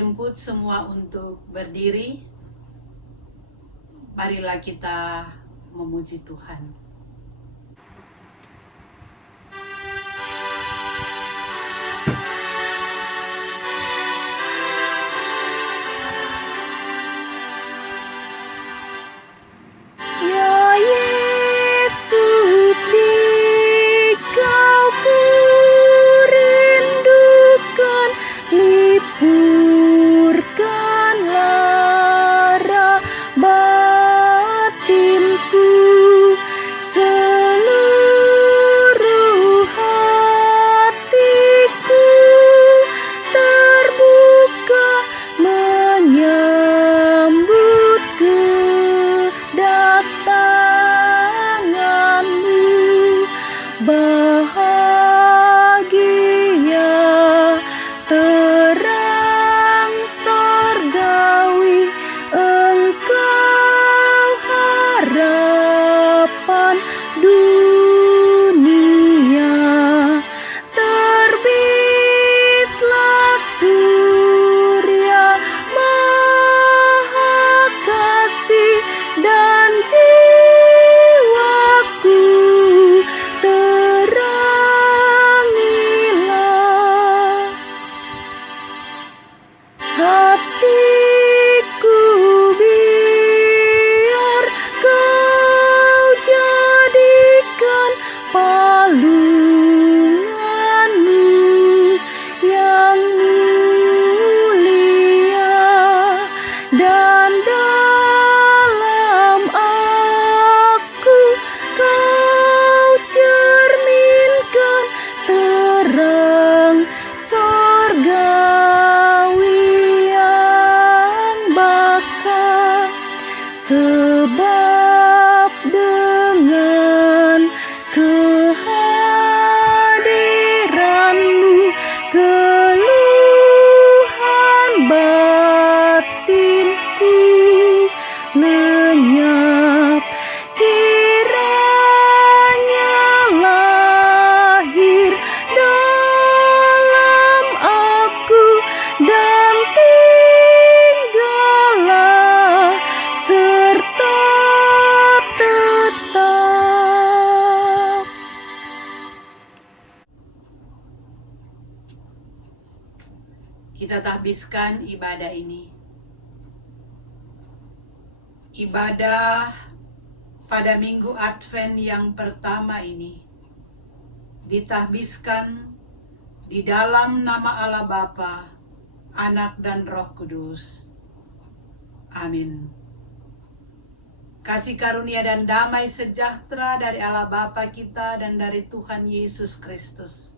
jemput semua untuk berdiri. Marilah kita memuji Tuhan. Ya Yesus, di Kau kurindukan, lipurkan lara batinku, seluruh hatiku terbuka menyambut kedatanganmu. Bahagia terang sorgawi, Engkau harapan dunia. Terbitlah surya maha kasih, dan jiwaku terangilah. Hatiku biar Kau jadikan palunganmu yang mulia, dan dalam aku Kau cerminkan terang sorgawi yang bakal. Sebab dengan kehadiranmu keluhan batinku lenyap. Kiranya lahir dalam aku, dan tinggallah serta tetap. Kita tahbiskan ibadah ini. Ibadah pada minggu Advent yang pertama ini ditahbiskan di dalam nama Allah Bapa, Anak dan Roh Kudus. Amin. Kasih karunia dan damai sejahtera dari Allah Bapa kita dan dari Tuhan Yesus Kristus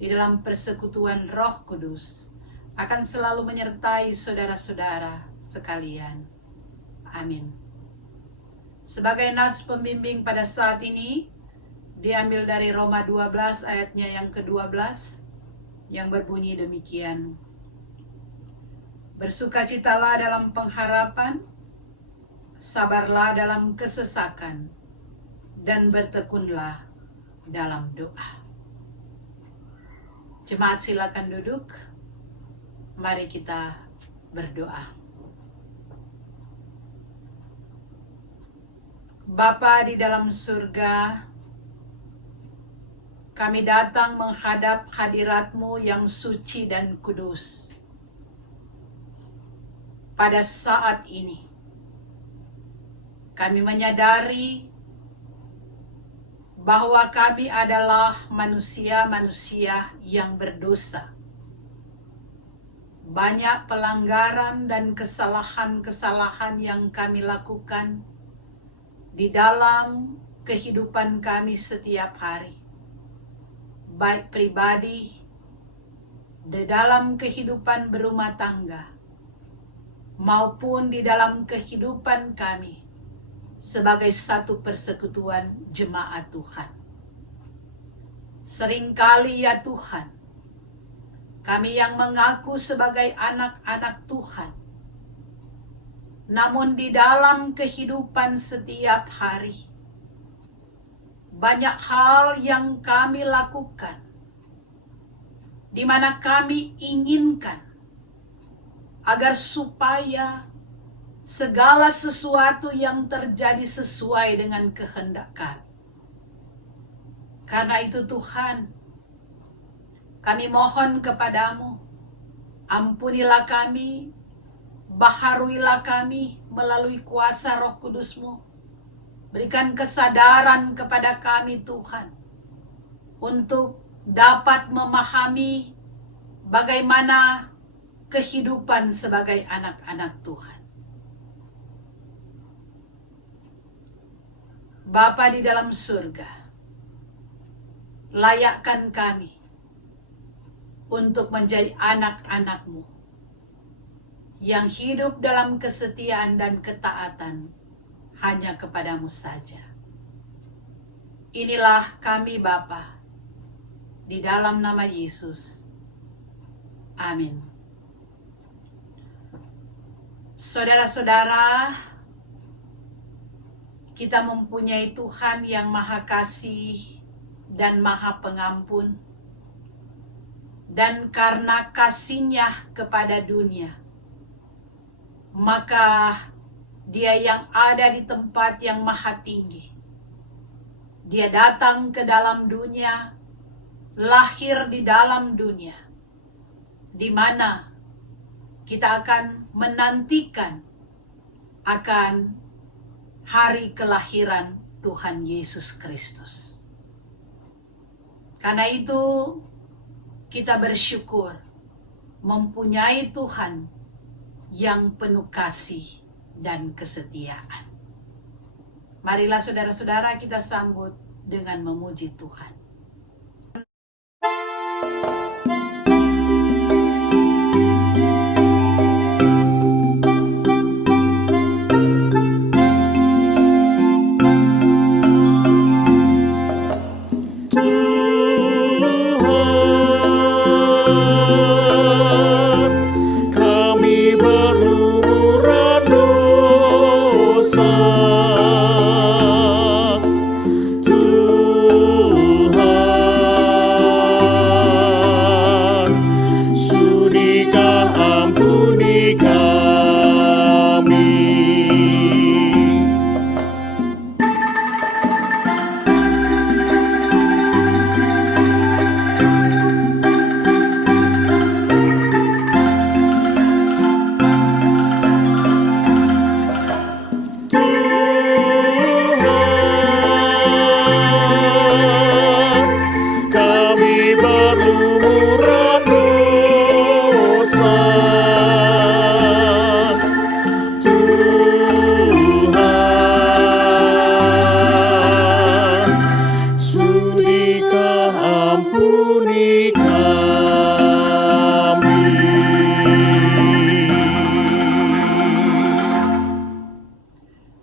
di dalam persekutuan Roh Kudus akan selalu menyertai saudara-saudara sekalian. Amin. Sebagai nats pembimbing pada saat ini diambil dari Roma 12 ayatnya yang ke-12 yang berbunyi demikian. Bersukacitalah dalam pengharapan, sabarlah dalam kesesakan, dan bertekunlah dalam doa. Jemaat silakan duduk. Mari kita berdoa. Bapa di dalam surga, kami datang menghadap hadirat-Mu yang suci dan kudus. Pada saat ini, kami menyadari bahwa kami adalah manusia-manusia yang berdosa. Banyak pelanggaran dan kesalahan-kesalahan yang kami lakukan di dalam kehidupan kami setiap hari, baik pribadi, di dalam kehidupan berumah tangga, maupun di dalam kehidupan kami sebagai satu persekutuan jemaat Tuhan. Seringkali ya Tuhan, kami yang mengaku sebagai anak-anak Tuhan, namun di dalam kehidupan setiap hari, banyak hal yang kami lakukan, di mana kami inginkan agar supaya segala sesuatu yang terjadi sesuai dengan kehendak Kami. Karena itu Tuhan, kami mohon kepadamu, ampunilah kami, baharuilah kami melalui kuasa Roh Kudus-Mu. Berikan kesadaran kepada kami Tuhan, untuk dapat memahami bagaimana kehidupan sebagai anak-anak Tuhan. Bapa di dalam surga, layakkan kami untuk menjadi anak-anak-Mu yang hidup dalam kesetiaan dan ketaatan hanya kepadamu saja. Inilah kami Bapa, di dalam nama Yesus. Amin. Saudara-saudara, kita mempunyai Tuhan yang Maha Kasih dan Maha Pengampun. Dan karena kasih-Nya kepada dunia, maka Dia yang ada di tempat yang maha tinggi, Dia datang ke dalam dunia, lahir di dalam dunia, di mana kita akan menantikan akan hari kelahiran Tuhan Yesus Kristus. Karena itu kita bersyukur mempunyai Tuhan yang penuh kasih dan kesetiaan. Marilah saudara-saudara kita sambut dengan memuji Tuhan.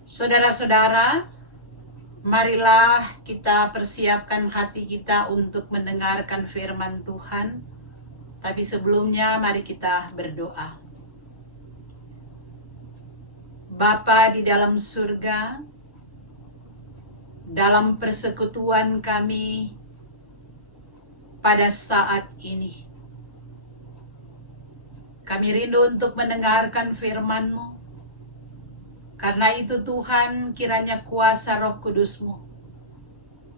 Saudara-saudara, marilah kita persiapkan hati kita untuk mendengarkan firman Tuhan. Tapi sebelumnya mari kita berdoa. Bapa di dalam surga, dalam persekutuan kami pada saat ini, kami rindu untuk mendengarkan firman-Mu. Karena itu Tuhan, kiranya kuasa Roh Kudus-Mu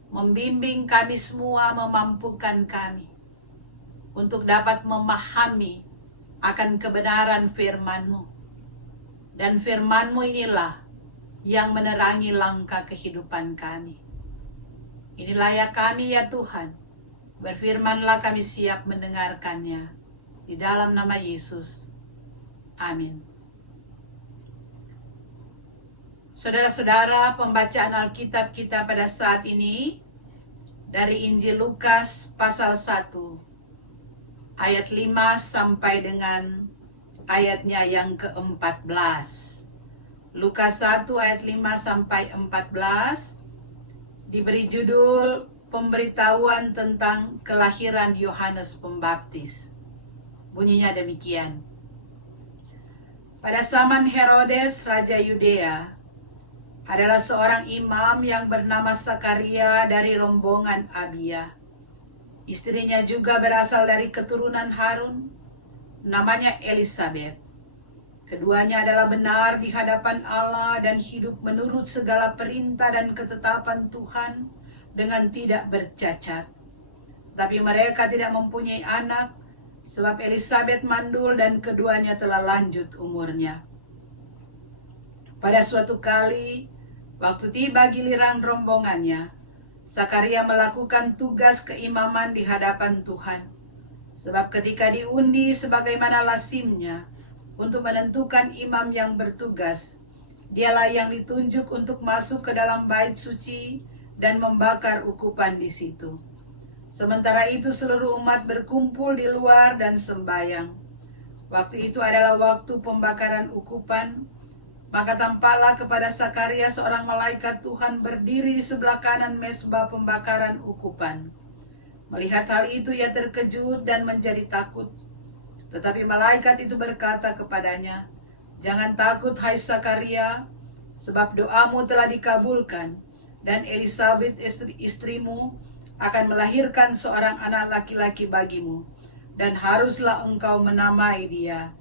membimbing kami semua, memampukan kami untuk dapat memahami akan kebenaran firman-Mu. Dan firman-Mu inilah yang menerangi langkah kehidupan kami. Inilah ya kami ya Tuhan, berfirmanlah, kami siap mendengarkannya. Di dalam nama Yesus, amin. Saudara-saudara, pembacaan Alkitab kita pada saat ini dari Injil Lukas pasal 1 ayat 5 sampai dengan ayatnya yang ke-14. Lukas 1 ayat 5 sampai 14 diberi judul pemberitahuan tentang kelahiran Yohanes Pembaptis. Bunyinya demikian. Pada zaman Herodes, Raja Yudea, adalah seorang imam yang bernama Sakaria dari rombongan Abia. Istrinya juga berasal dari keturunan Harun, namanya Elisabet. Keduanya adalah benar di hadapan Allah dan hidup menurut segala perintah dan ketetapan Tuhan dengan tidak bercacat. Tapi mereka tidak mempunyai anak, sebab Elisabet mandul dan keduanya telah lanjut umurnya. Pada suatu kali, waktu tiba giliran rombongannya, Zakaria melakukan tugas keimaman di hadapan Tuhan. Sebab ketika diundi sebagaimana lazimnya, untuk menentukan imam yang bertugas, dialah yang ditunjuk untuk masuk ke dalam bait suci dan membakar ukupan di situ. Sementara itu seluruh umat berkumpul di luar dan sembahyang. Waktu itu adalah waktu pembakaran ukupan. Maka tampaklah kepada Zakaria seorang malaikat Tuhan berdiri di sebelah kanan mezbah pembakaran ukupan. Melihat hal itu ia terkejut dan menjadi takut. Tetapi malaikat itu berkata kepadanya, "Jangan takut hai Zakaria, sebab doamu telah dikabulkan, dan Elisabet istrimu akan melahirkan seorang anak laki-laki bagimu, dan haruslah engkau menamai dia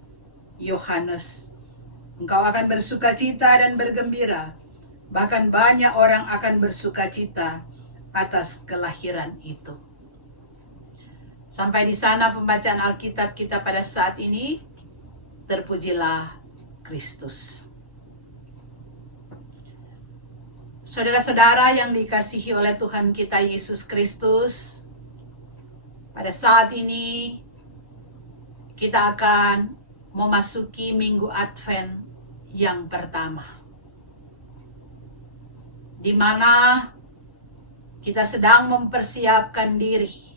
Yohanes. Engkau akan bersukacita dan bergembira, bahkan banyak orang akan bersukacita atas kelahiran itu." Sampai di sana pembacaan Alkitab kita pada saat ini. Terpujilah Kristus. Saudara-saudara yang dikasihi oleh Tuhan kita Yesus Kristus, pada saat ini kita akan memasuki Minggu Advent yang pertama, di mana kita sedang mempersiapkan diri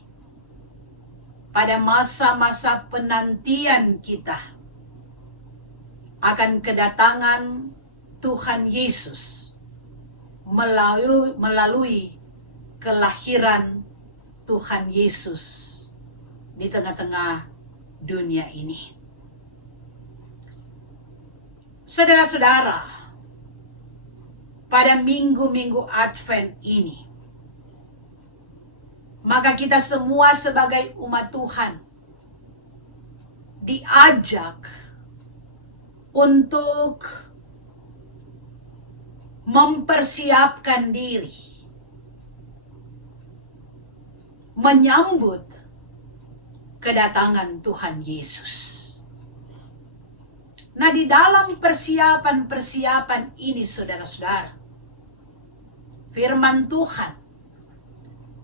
pada masa-masa penantian kita akan kedatangan Tuhan Yesus melalui kelahiran Tuhan Yesus di tengah-tengah dunia ini. Saudara-saudara, pada minggu-minggu Advent ini, maka kita semua sebagai umat Tuhan diajak untuk mempersiapkan diri menyambut kedatangan Tuhan Yesus. Nah, di dalam persiapan ini, saudara-saudara, firman Tuhan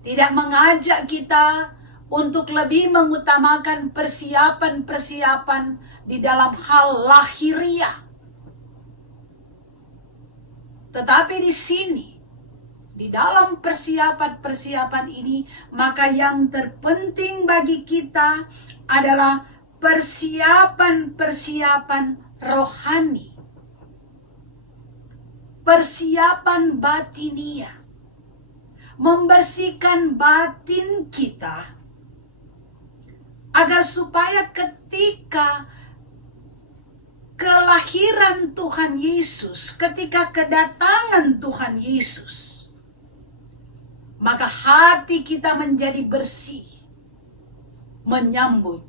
tidak mengajak kita untuk lebih mengutamakan persiapan-persiapan di dalam hal lahiriah. Tetapi di sini, di dalam persiapan-persiapan ini, maka yang terpenting bagi kita adalah persiapan-persiapan rohani, persiapan batiniah, membersihkan batin kita agar supaya ketika kelahiran Tuhan Yesus, ketika kedatangan Tuhan Yesus, maka hati kita menjadi bersih menyambut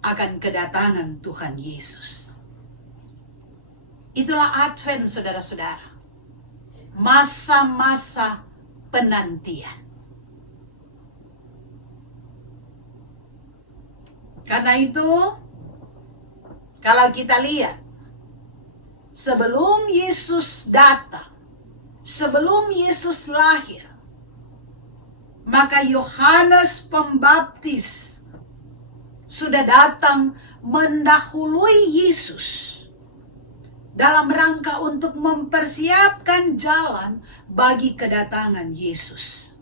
akan kedatangan Tuhan Yesus. Itulah Advent, saudara-saudara, masa-masa penantian. Karena itu, kalau kita lihat, sebelum Yesus datang, sebelum Yesus lahir, maka Yohanes Pembaptis sudah datang mendahului Yesus dalam rangka untuk mempersiapkan jalan bagi kedatangan Yesus.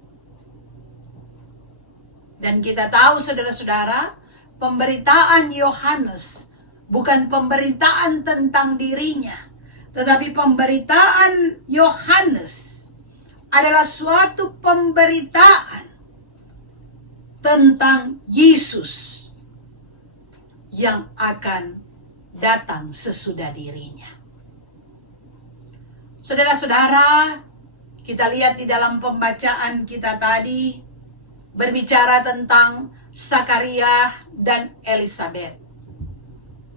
Dan kita tahu, saudara-saudara, pemberitaan Yohanes bukan pemberitaan tentang dirinya, tetapi pemberitaan Yohanes adalah suatu pemberitaan tentang Yesus yang akan datang sesudah dirinya. Saudara-saudara, kita lihat di dalam pembacaan kita tadi berbicara tentang Zakaria dan Elisabet.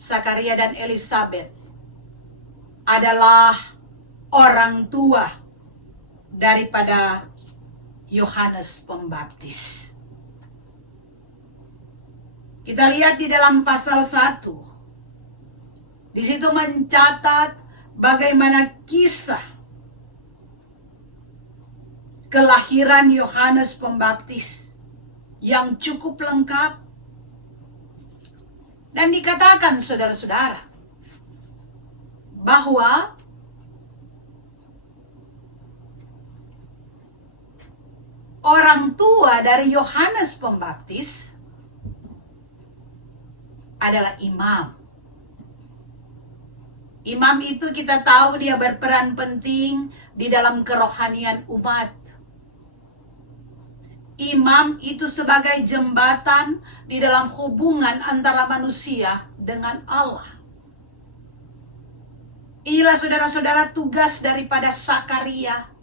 Sakaria dan Elisabet adalah orang tua daripada Yohanes Pembaptis. Kita lihat di dalam pasal 1. Di situ mencatat bagaimana kisah kelahiran Yohanes Pembaptis yang cukup lengkap. Dan dikatakan saudara-saudara bahwa orang tua dari Yohanes Pembaptis adalah imam. Imam itu kita tahu dia berperan penting di dalam kerohanian umat. Imam itu sebagai jembatan di dalam hubungan antara manusia dengan Allah. Inilah saudara-saudara tugas daripada Sakaria,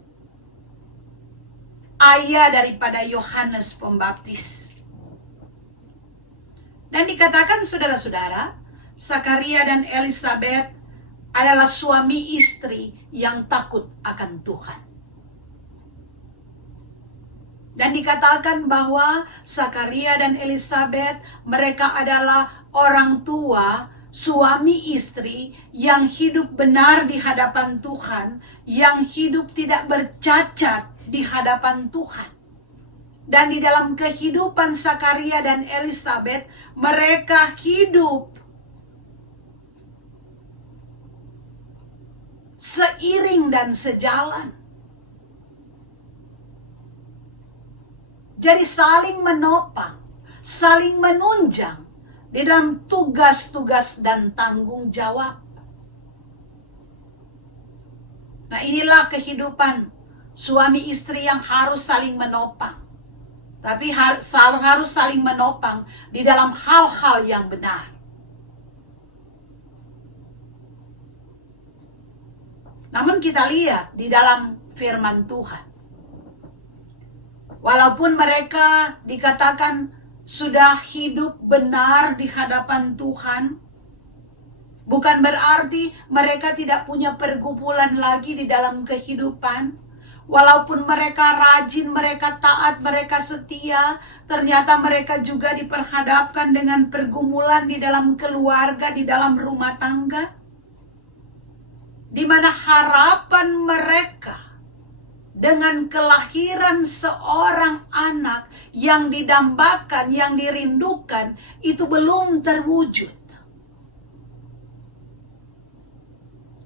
ayah daripada Yohanes Pembaptis. Dan dikatakan saudara-saudara, Sakaria dan Elisabet adalah suami istri yang takut akan Tuhan. Dan dikatakan bahwa Sakaria dan Elisabet mereka adalah orang tua, suami istri yang hidup benar di hadapan Tuhan, yang hidup tidak bercacat di hadapan Tuhan. Dan di dalam kehidupan Sakaria dan Elisabet, mereka hidup seiring dan sejalan. Jadi saling menopang, saling menunjang di dalam tugas-tugas dan tanggung jawab. Nah, inilah kehidupan suami istri yang harus saling menopang. Tapi harus saling menopang di dalam hal-hal yang benar. Namun kita lihat di dalam firman Tuhan, walaupun mereka dikatakan sudah hidup benar di hadapan Tuhan, bukan berarti mereka tidak punya pergumulan lagi di dalam kehidupan. Walaupun mereka rajin, mereka taat, mereka setia, ternyata mereka juga diperhadapkan dengan pergumulan di dalam keluarga, di dalam rumah tangga, di mana harapan mereka dengan kelahiran seorang anak yang didambakan, yang dirindukan, itu belum terwujud.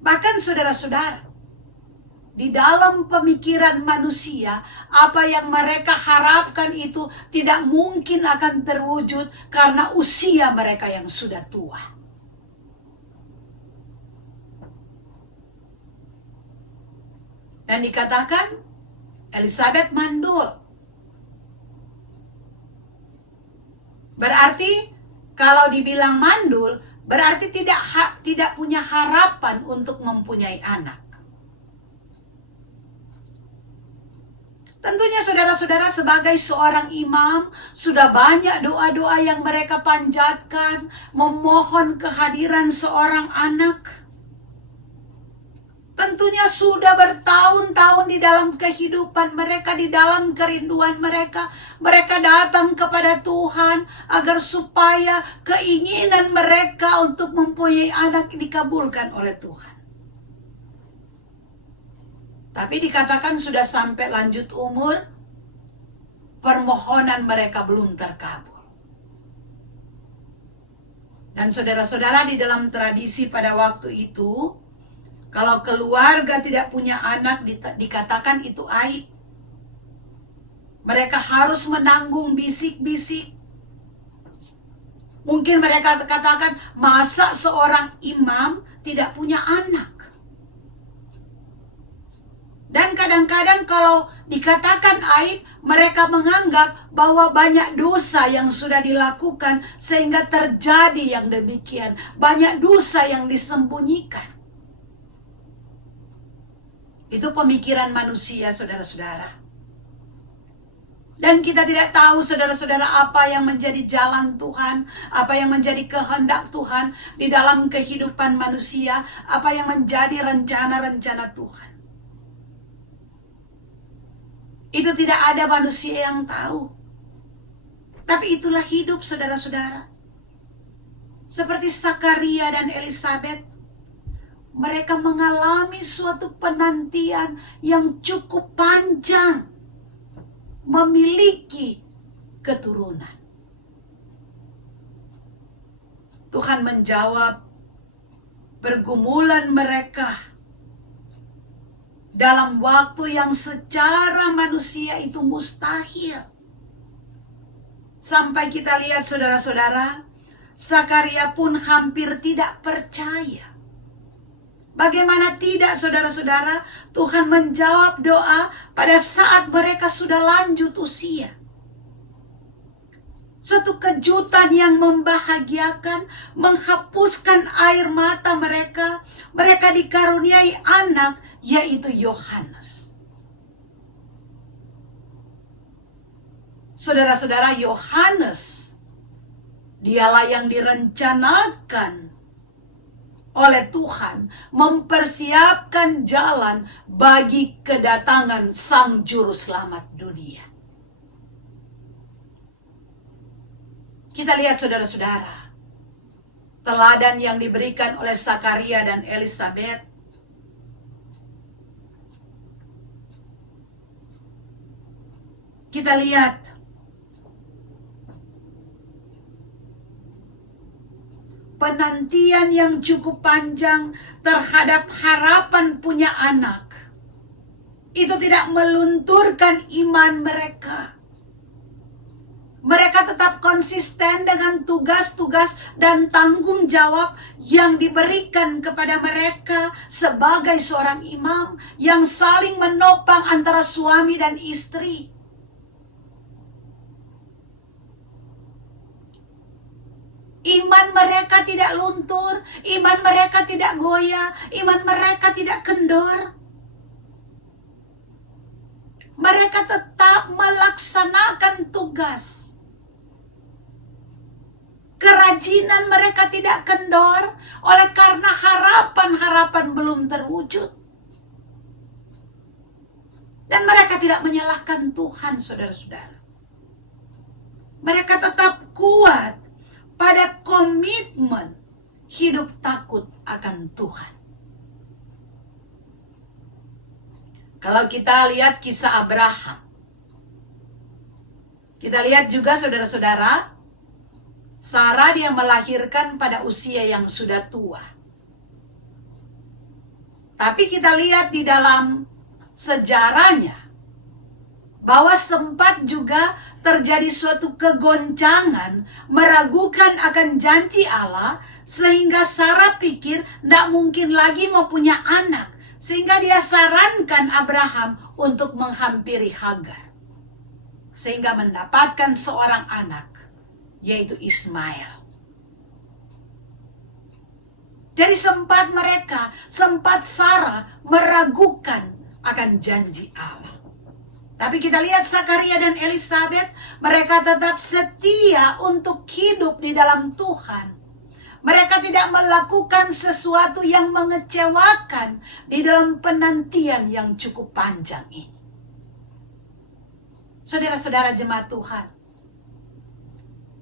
Bahkan saudara-saudara, di dalam pemikiran manusia, apa yang mereka harapkan itu tidak mungkin akan terwujud karena usia mereka yang sudah tua. Dan dikatakan Elisabet mandul. Berarti kalau dibilang mandul, berarti tidak punya harapan untuk mempunyai anak. Tentunya saudara-saudara sebagai seorang imam, sudah banyak doa-doa yang mereka panjatkan, memohon kehadiran seorang anak. Tentunya sudah bertahun-tahun di dalam kehidupan mereka, di dalam kerinduan mereka. Mereka datang kepada Tuhan agar supaya keinginan mereka untuk mempunyai anak dikabulkan oleh Tuhan. Tapi dikatakan sudah sampai lanjut umur, permohonan mereka belum terkabul. Dan saudara-saudara, di dalam tradisi pada waktu itu, kalau keluarga tidak punya anak, dikatakan itu aib. Mereka harus menanggung bisik-bisik. Mungkin mereka katakan, masa seorang imam tidak punya anak? Dan kadang-kadang kalau dikatakan aib, mereka menganggap bahwa banyak dosa yang sudah dilakukan sehingga terjadi yang demikian. Banyak dosa yang disembunyikan. Itu pemikiran manusia, saudara-saudara. Dan kita tidak tahu saudara-saudara apa yang menjadi jalan Tuhan, apa yang menjadi kehendak Tuhan di dalam kehidupan manusia, apa yang menjadi rencana-rencana Tuhan. Itu tidak ada manusia yang tahu. Tapi itulah hidup saudara-saudara. Seperti Sakaria dan Elisabet, mereka mengalami suatu penantian yang cukup panjang memiliki keturunan. Tuhan menjawab pergumulan mereka dalam waktu yang secara manusia itu mustahil. Sampai kita lihat saudara-saudara, Sakaria pun hampir tidak percaya. Bagaimana tidak saudara-saudara, Tuhan menjawab doa pada saat mereka sudah lanjut usia. Suatu kejutan yang membahagiakan, menghapuskan air mata mereka. Mereka dikaruniai anak, yaitu Yohanes. Saudara-saudara, Yohanes, dialah yang direncanakan oleh Tuhan mempersiapkan jalan bagi kedatangan Sang Juru Selamat dunia. Kita lihat saudara-saudara, teladan yang diberikan oleh Sakaria dan Elisabet. Kita lihat penantian yang cukup panjang terhadap harapan punya anak. Itu tidak melunturkan iman mereka. Mereka tetap konsisten dengan tugas-tugas dan tanggung jawab yang diberikan kepada mereka sebagai seorang imam yang saling menopang antara suami dan istri. Iman mereka tidak luntur, iman mereka tidak goyah, iman mereka tidak kendor. Mereka tetap melaksanakan tugas. Kerajinan mereka tidak kendor oleh karena harapan-harapan belum terwujud. Dan mereka tidak menyalahkan Tuhan, saudara-saudara. Mereka tetap kuat pada komitmen hidup takut akan Tuhan. Kalau kita lihat kisah Abraham, kita lihat juga saudara-saudara, Sarah dia melahirkan pada usia yang sudah tua. Tapi kita lihat di dalam sejarahnya, bahwa sempat juga terjadi suatu kegoncangan, meragukan akan janji Allah, sehingga Sarah pikir tidak mungkin lagi mau punya anak. Sehingga dia sarankan Abraham untuk menghampiri Hagar. Sehingga mendapatkan seorang anak, yaitu Ismail. Jadi sempat Sarah meragukan akan janji Allah. Tapi kita lihat Sakaria dan Elisabet, mereka tetap setia untuk hidup di dalam Tuhan. Mereka tidak melakukan sesuatu yang mengecewakan di dalam penantian yang cukup panjang ini. Saudara-saudara jemaat Tuhan,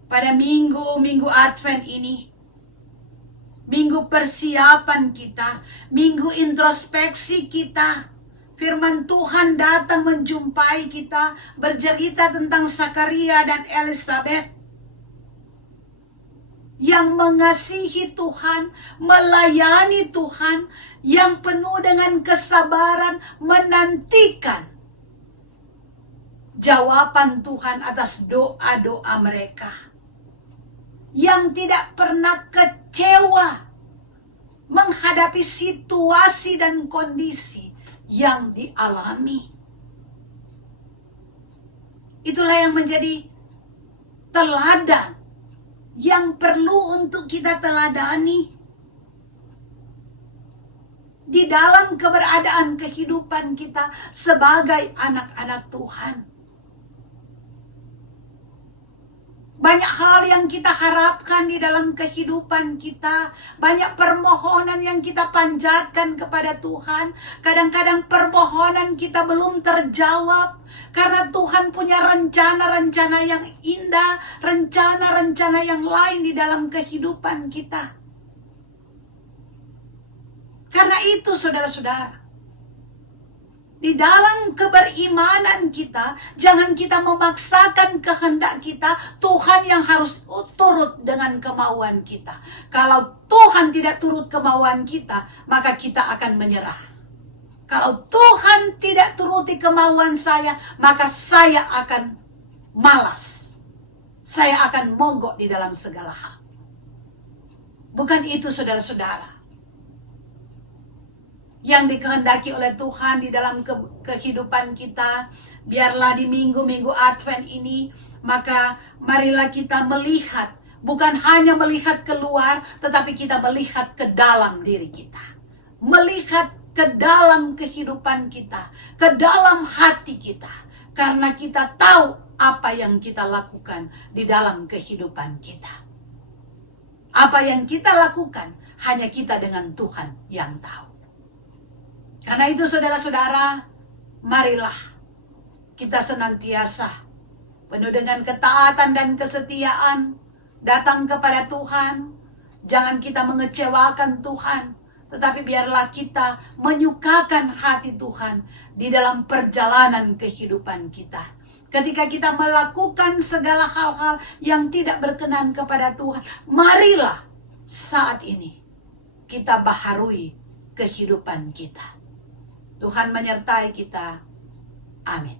pada minggu Advent ini, minggu persiapan kita, minggu introspeksi kita, firman Tuhan datang menjumpai kita, bercerita tentang Sakaria dan Elisabet yang mengasihi Tuhan, melayani Tuhan, yang penuh dengan kesabaran, menantikan jawaban Tuhan atas doa-doa mereka, yang tidak pernah kecewa menghadapi situasi dan kondisi yang dialami. Itulah yang menjadi teladan yang perlu untuk kita teladani di dalam keberadaan kehidupan kita sebagai anak-anak Tuhan. Banyak hal yang kita harapkan di dalam kehidupan kita. Banyak permohonan yang kita panjatkan kepada Tuhan. Kadang-kadang permohonan kita belum terjawab. Karena Tuhan punya rencana-rencana yang indah. Rencana-rencana yang lain di dalam kehidupan kita. Karena itu saudara-saudara, di dalam keberimanan kita, jangan kita memaksakan kehendak kita, Tuhan yang harus turut dengan kemauan kita. Kalau Tuhan tidak turut kemauan kita, maka kita akan menyerah. Kalau Tuhan tidak turuti kemauan saya, maka saya akan malas. Saya akan mogok di dalam segala hal. Bukan itu saudara-saudara yang dikehendaki oleh Tuhan di dalam kehidupan kita. Biarlah di minggu-minggu Advent ini, maka marilah kita melihat, bukan hanya melihat keluar, tetapi kita melihat ke dalam diri kita. Melihat ke dalam kehidupan kita, ke dalam hati kita. Karena kita tahu apa yang kita lakukan di dalam kehidupan kita. Apa yang kita lakukan, hanya kita dengan Tuhan yang tahu. Karena itu saudara-saudara, marilah kita senantiasa penuh dengan ketaatan dan kesetiaan datang kepada Tuhan. Jangan kita mengecewakan Tuhan, tetapi biarlah kita menyukakan hati Tuhan di dalam perjalanan kehidupan kita. Ketika kita melakukan segala hal-hal yang tidak berkenan kepada Tuhan, marilah saat ini kita baharui kehidupan kita. Tuhan menyertai kita. Amin.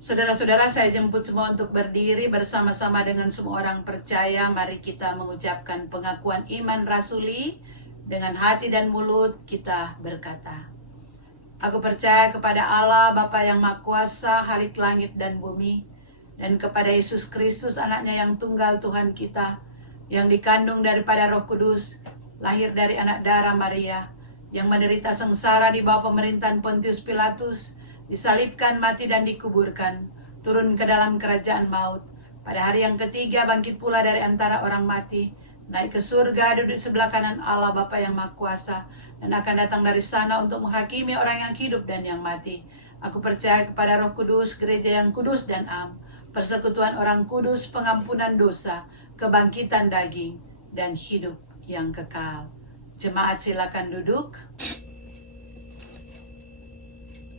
Saudara-saudara, saya jemput semua untuk berdiri bersama-sama dengan semua orang percaya. Mari kita mengucapkan pengakuan iman rasuli. Dengan hati dan mulut kita berkata, aku percaya kepada Allah, Bapa yang Maha Kuasa, Khalik langit dan bumi, dan kepada Yesus Kristus, anaknya yang tunggal Tuhan kita, yang dikandung daripada Roh Kudus, lahir dari anak darah Maria, yang menderita sengsara di bawah pemerintahan Pontius Pilatus, disalibkan, mati dan dikuburkan, turun ke dalam kerajaan maut. Pada hari yang ketiga bangkit pula dari antara orang mati, naik ke surga, duduk sebelah kanan Allah Bapa yang Maha Kuasa, dan akan datang dari sana untuk menghakimi orang yang hidup dan yang mati. Aku percaya kepada Roh Kudus, gereja yang kudus dan am, persekutuan orang kudus, pengampunan dosa, kebangkitan daging, dan hidup yang kekal. Jemaat silakan duduk.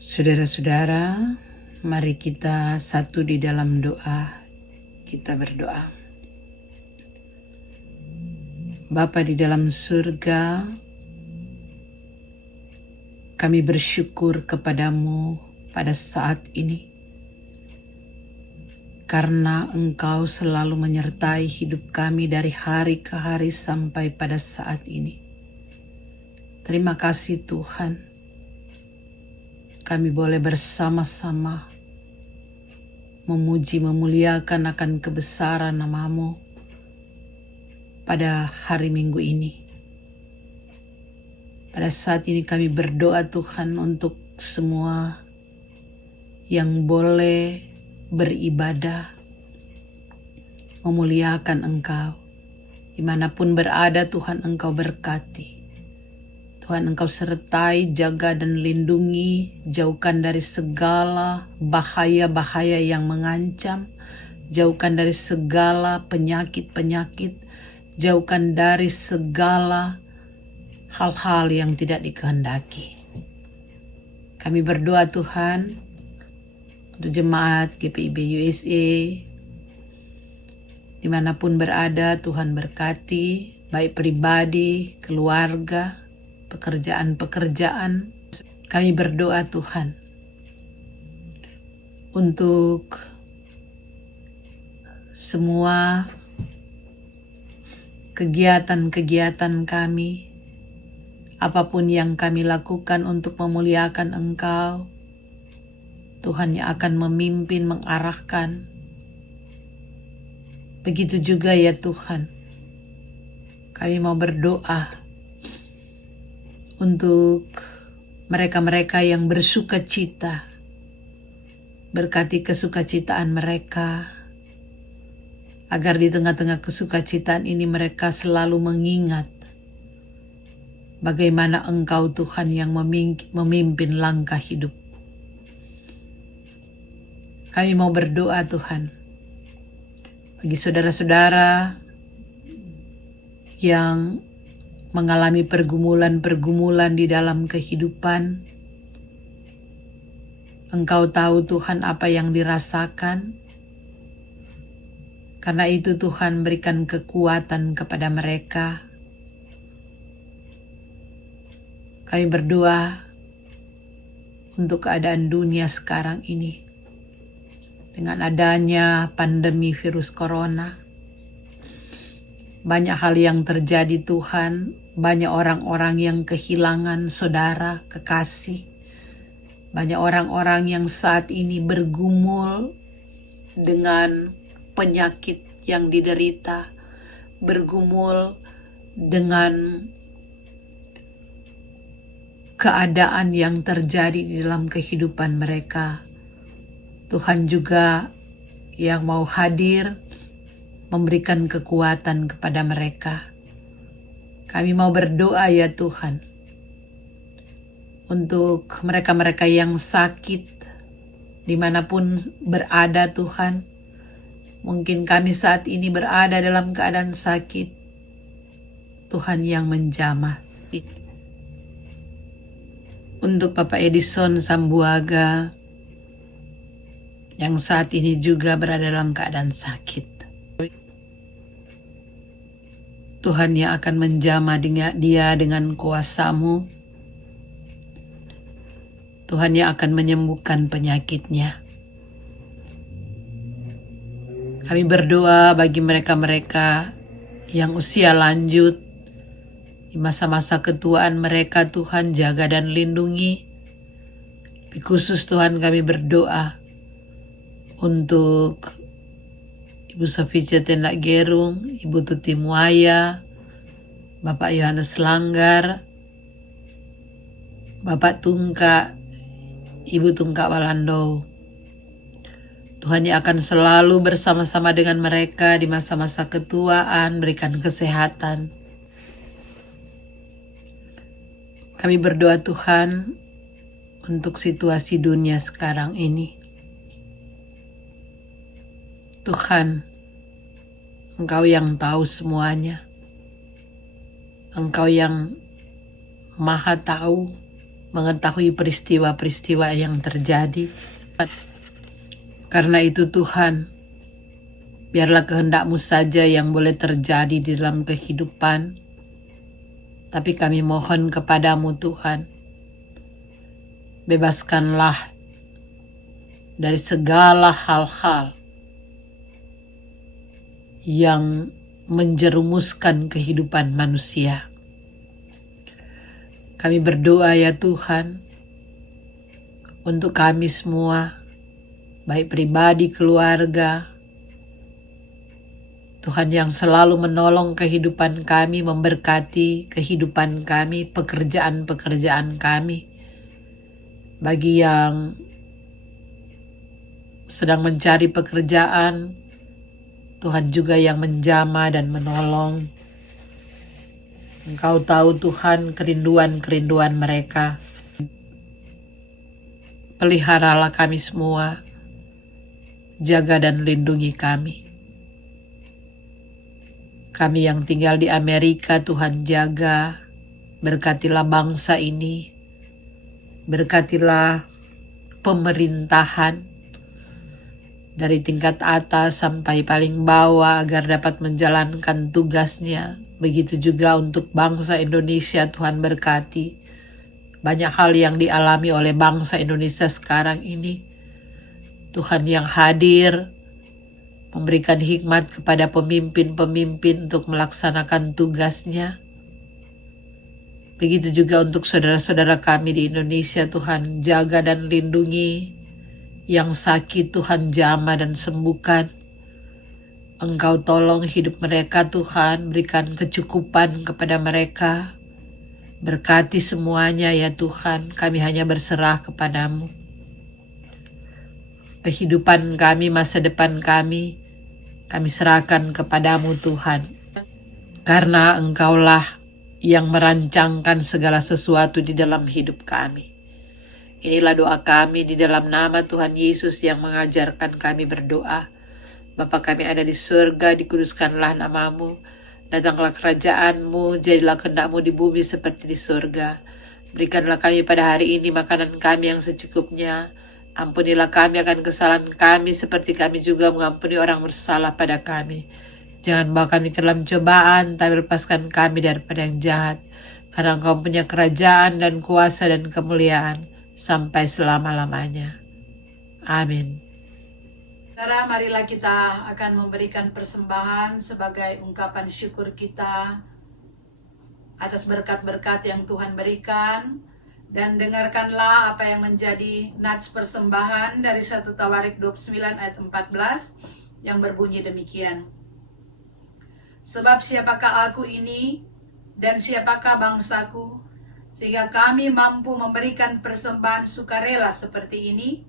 Saudara-saudara, mari kita satu di dalam doa. Kita berdoa. Bapa di dalam surga, kami bersyukur kepadamu pada saat ini. Karena Engkau selalu menyertai hidup kami dari hari ke hari sampai pada saat ini. Terima kasih Tuhan, kami boleh bersama-sama memuji, memuliakan akan kebesaran nama-Mu pada hari Minggu ini. Pada saat ini kami berdoa Tuhan untuk semua yang boleh beribadah, memuliakan Engkau. Dimanapun berada Tuhan, Engkau berkati. Tuhan, Engkau sertai, jaga dan lindungi, jauhkan dari segala bahaya-bahaya yang mengancam, jauhkan dari segala penyakit-penyakit, jauhkan dari segala hal-hal yang tidak dikehendaki. Kami berdoa Tuhan untuk jemaat GPIB USA, dimanapun berada Tuhan berkati, baik pribadi, keluarga, pekerjaan-pekerjaan. Kami berdoa Tuhan untuk semua kegiatan-kegiatan kami, apapun yang kami lakukan untuk memuliakan Engkau. Tuhan yang akan memimpin, mengarahkan. Begitu juga ya Tuhan, kami mau berdoa untuk mereka-mereka yang bersuka cita. Berkati kesukacitaan mereka, agar di tengah-tengah kesukacitaan ini mereka selalu mengingat bagaimana Engkau Tuhan yang memimpin langkah hidup. Kami mau berdoa Tuhan, bagi saudara-saudara yang mengalami pergumulan-pergumulan di dalam kehidupan. Engkau tahu Tuhan apa yang dirasakan. Karena itu Tuhan berikan kekuatan kepada mereka. Kami berdoa untuk keadaan dunia sekarang ini. Dengan adanya pandemi virus corona, banyak hal yang terjadi Tuhan. Banyak orang-orang yang kehilangan saudara, kekasih. Banyak orang-orang yang saat ini bergumul dengan penyakit yang diderita, bergumul dengan keadaan yang terjadi di dalam kehidupan mereka. Tuhan juga yang mau hadir memberikan kekuatan kepada mereka. Kami mau berdoa ya Tuhan untuk mereka-mereka yang sakit dimanapun berada Tuhan. Mungkin kami saat ini berada dalam keadaan sakit. Tuhan yang menjamah. Untuk Bapak Edison Sambuaga yang saat ini juga berada dalam keadaan sakit. Tuhan yang akan menjamah dia dengan kuasa-Mu. Tuhan yang akan menyembuhkan penyakitnya. Kami berdoa bagi mereka-mereka yang usia lanjut, di masa-masa ketuaan mereka Tuhan jaga dan lindungi. Lebih khusus Tuhan kami berdoa untuk Ibu Soficia Tendak Gerung, Ibu Tuti Muaya, Bapak Yohanes Langgar, Bapak Tungka, Ibu Tungka Walando. Tuhan yang akan selalu bersama-sama dengan mereka di masa-masa ketuaan, berikan kesehatan. Kami berdoa Tuhan untuk situasi dunia sekarang ini. Tuhan, Engkau yang tahu semuanya. Engkau yang Maha tahu, mengetahui peristiwa-peristiwa yang terjadi. Karena itu Tuhan, biarlah kehendak-Mu saja yang boleh terjadi di dalam kehidupan. Tapi kami mohon kepada-Mu Tuhan, bebaskanlah dari segala hal-hal yang menjerumuskan kehidupan manusia. Kami berdoa ya Tuhan, untuk kami semua, baik pribadi, keluarga, Tuhan yang selalu menolong kehidupan kami, memberkati kehidupan kami, pekerjaan-pekerjaan kami. Bagi yang sedang mencari pekerjaan, Tuhan juga yang menjamah dan menolong. Engkau tahu Tuhan kerinduan-kerinduan mereka. Peliharalah kami semua, jaga dan lindungi kami. Kami yang tinggal di Amerika, Tuhan jaga, berkatilah bangsa ini, berkatilah pemerintahan dari tingkat atas sampai paling bawah agar dapat menjalankan tugasnya. Begitu juga untuk bangsa Indonesia, Tuhan berkati. Banyak hal yang dialami oleh bangsa Indonesia sekarang ini. Tuhan yang hadir, memberikan hikmat kepada pemimpin-pemimpin untuk melaksanakan tugasnya. Begitu juga untuk saudara-saudara kami di Indonesia, Tuhan jaga dan lindungi. Yang sakit Tuhan jamah dan sembuhkan. Engkau tolong hidup mereka Tuhan, berikan kecukupan kepada mereka. Berkati semuanya ya Tuhan, kami hanya berserah kepadamu. Kehidupan kami, masa depan kami, kami serahkan kepadamu Tuhan. Karena Engkaulah yang merancangkan segala sesuatu di dalam hidup kami. Inilah doa kami di dalam nama Tuhan Yesus yang mengajarkan kami berdoa. Bapa kami ada di surga, dikuduskanlah namamu. Datanglah kerajaan-Mu, jadilah kehendak-Mu di bumi seperti di surga. Berikanlah kami pada hari ini makanan kami yang secukupnya. Ampunilah kami akan kesalahan kami seperti kami juga mengampuni orang bersalah pada kami. Jangan bawa kami ke dalam cobaan, tapi lepaskan kami daripada yang jahat. Karena Engkau punya kerajaan dan kuasa dan kemuliaan sampai selama-lamanya. Amin. Saudara, marilah kita akan memberikan persembahan sebagai ungkapan syukur kita atas berkat-berkat yang Tuhan berikan. Dan dengarkanlah apa yang menjadi nats persembahan dari 1 Tawarik 29 ayat 14 yang berbunyi demikian. Sebab siapakah aku ini dan siapakah bangsaku, sehingga kami mampu memberikan persembahan sukarela seperti ini,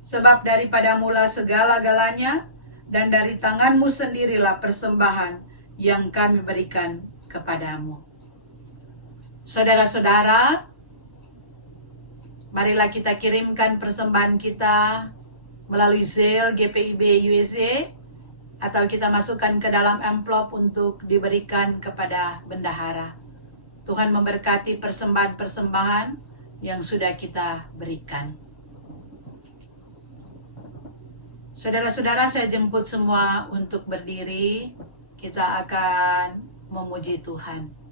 sebab daripada mula segala-galanya, dan dari tanganmu sendirilah persembahan yang kami berikan kepadamu. Saudara-saudara, marilah kita kirimkan persembahan kita melalui Zelle GPIB USA, atau kita masukkan ke dalam amplop untuk diberikan kepada bendahara. Tuhan memberkati persembahan-persembahan yang sudah kita berikan. Saudara-saudara, saya jemput semua untuk berdiri. Kita akan memuji Tuhan.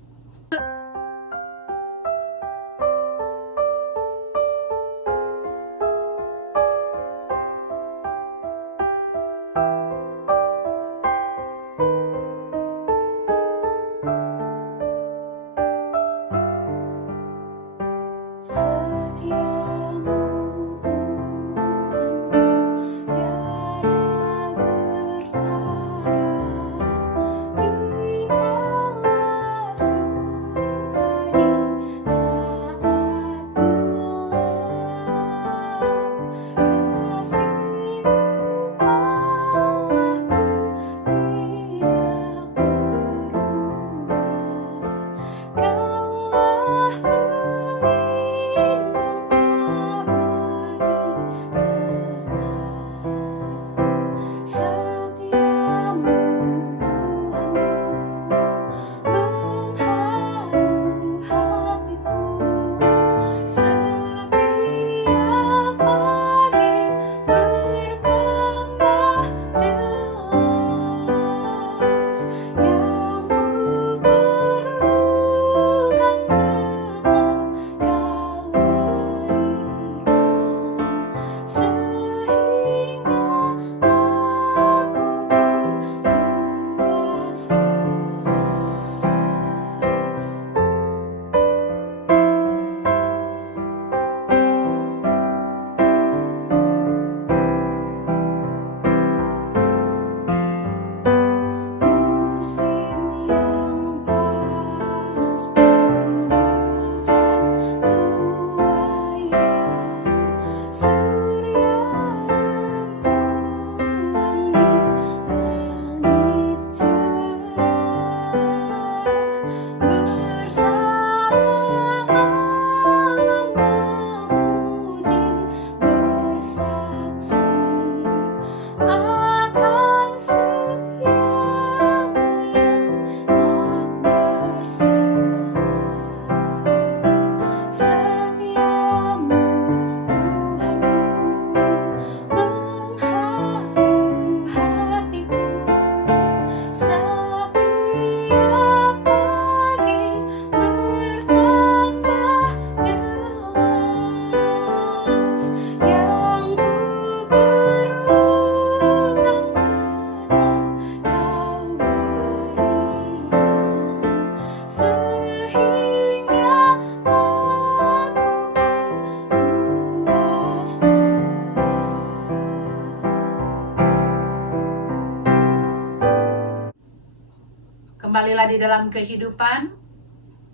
Kembalilah di dalam kehidupan,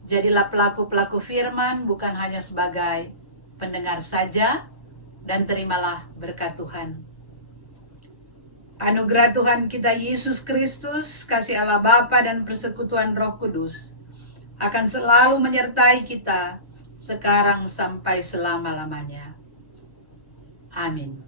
jadilah pelaku-pelaku firman, bukan hanya sebagai pendengar saja, dan terimalah berkat Tuhan. Anugerah Tuhan kita Yesus Kristus, kasih Allah Bapa dan persekutuan Roh Kudus akan selalu menyertai kita sekarang sampai selama-lamanya. Amin.